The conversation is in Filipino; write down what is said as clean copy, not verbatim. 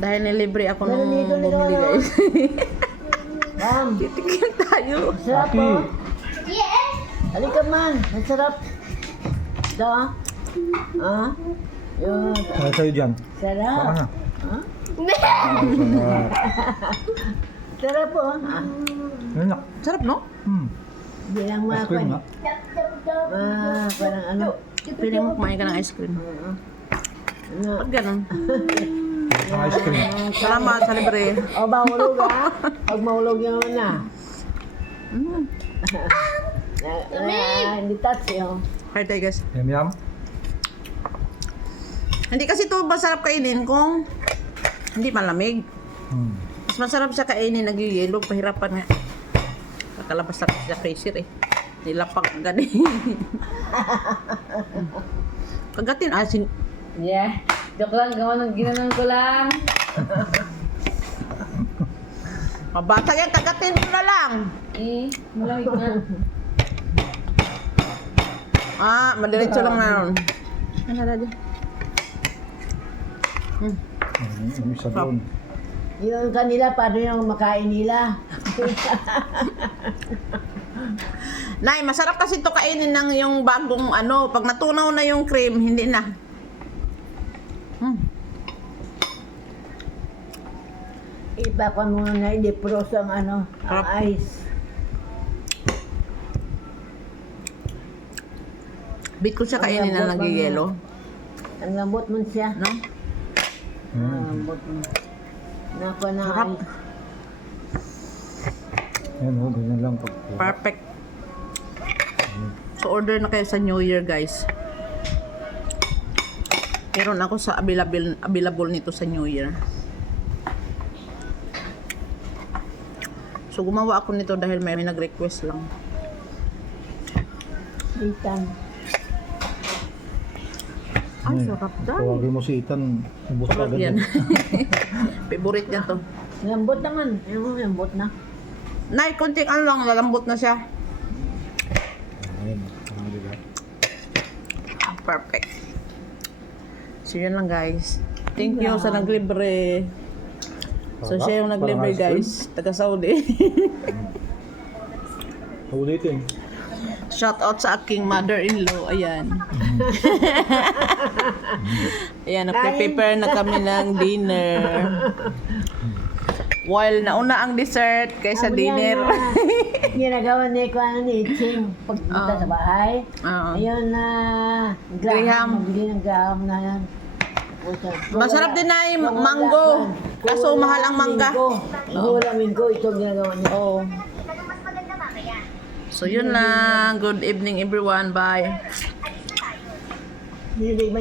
Dahil nilibre ako nung bumili guys. Titikin tayo. Sarap po. Halika man. Masarap. Ito ah. Ah. Yun. Ano sa'yo dyan? Sarap. Tama na. Ah? Sarap. Sarap po. Ah. Ayun na. Sarap, no? Hindi lang Ice cream nga. Parang ano. Pwede mo kumain ka ng ice cream. Ano. Pag ganun. Ang ice cream. Salamat sa libre. O, mahulog ah. Pag mahulog yung na. Hindi touch yun. Hi tayo guys. Yum yum. Hindi kasi ito masarap kainin kung hindi malamig. Mas masarap siya kainin, nag-yellow, pahirapan nga. Kakalabas na siya freezer eh. Nilapag gani. Kagatin, asin. Yeah. Joke lang, ginanon ko lang. Mabata yan, kagatin mo na lang. Malamig na. Madiretso lang na nun. Ano na dyan? Yung isa doon. Yung kanila, paano yung makain nila? Nay, masarap kasi ito kainin ng yung bagong ano, pag natunaw na yung cream, hindi na. Iba pa muna na hindi pros ang ano, ang ice. Bit ko siya kainin na nag-yellow. Ang lambot mo siya. No? Ang lambot mo. Nako na Sarap. ice. Yan o, ganyan lang. Perfect. So order na kayo sa New Year guys. Meron ako sa available nito sa New Year. So gumawa ako nito dahil may nag-request lang. Itan. Ay, sarap dahil. Tawagin mo si Ethan. Ubus ka Sarap agad. yan. Favorite niya to. Lambot naman. Ano mo, lambot na. Nay, konting ano lang, lalambot na siya. Ayun. Diba? Perfect. So yun lang guys. Thank you sa naglibre. So siya yung naglibre Parang ice guys. cream. Taga Saudi. Ulitin. Shout out sa aking mother-in-law. Ayan. Ayan, nagpe-prepare na kami ng dinner. While nauna ang dessert kaysa dinner. Ginagawa ni ko ano ni Ching pagpunta sa bahay. Ayun na Graham. Mabili ng graham na yan. Masarap din na yung mango. Kaso mahal ang mangga. Hulamin ko ito ginagawa niya. Oh. So yun lang. Good evening everyone. Bye. Hindi ba